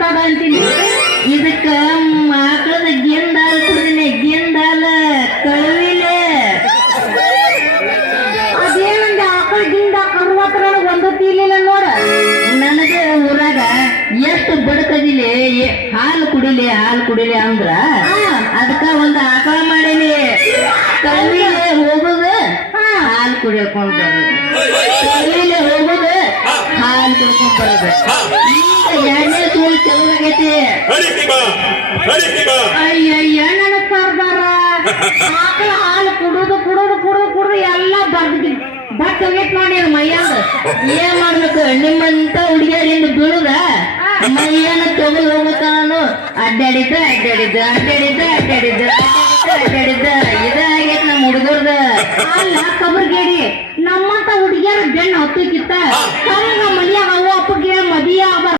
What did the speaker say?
ಅಂತದ ಅಂತೀನಿ. ಇದಕ್ಕ ಆಕಳದ ಗಿಂದಾಲ ಕುಡಿದಿನಿ, ಗಿಂದಾಲ ಕಳುವಿಲೆ. ಅದೇನಂದ ಆಕಳ ಗಿಂದ ಕರುವತ್ರ ಒಂದು ತೀಲಿಲ್ಲ ನೋಡ. ನನಗೆ ಊರಾಗ ಎಷ್ಟು ಬಡಕದಿಲಿ ಹಾಲು ಕುಡಿಲಿ ಅಂದ್ರ ಅದಕ್ಕ ಒಂದು ಆಕಳ ಮಾಡೀನಿ. ಕಳುವಿಲೆ ಹೋಗುದು ಹಾಲು ಕುಡಿಯಕೊಂಡ್ ಬರೋದು, ಕಳುವಿಲೆ ಹೋಗುದು ಹಾಲು ಕುಡ್ಕೊಂಡ್ ಬರೋದು. ಈಗ ಎರಡನೇ ಸೂಲ್ ಚಲೋ ಆಗೈತಿ. ಅಯ್ಯಯ್ಯ ನನ್ನ ಸರ್ದಾರ, ಆಕಳ ಹಾಲು ಕುಡುದು ಎಲ್ಲ ಬಟ್ ಹೋಗೈತ್ ನೋಡಿ ಮೈಯಾಗ. ಏನ್ ಮಾಡ್ಬೇಕು? ನಿಮ್ಮಂತ ಹುಡುಗಿಯರಿಂದ ಬೀಳುದ ಮೈಯನ್ನ ತಗೊಂಡು ಹೋಗ್ತಾನು. ಅಡ್ಡಾಡಿದ್ದ ಇದಾಗೈತ್ ನಮ್ಮ ಹುಡುಗರ್ದ. ಅಲ್ಲ ಕಬರ್ಗೇಡಿ, ನಮ್ಮಂತ ಹುಡುಗಿಯರ ಬೆಣ್ಣ ಹತ್ತಿಕ್ಕಿತ್ತ ಮೈಯಾಗ ಅಪ್ಪ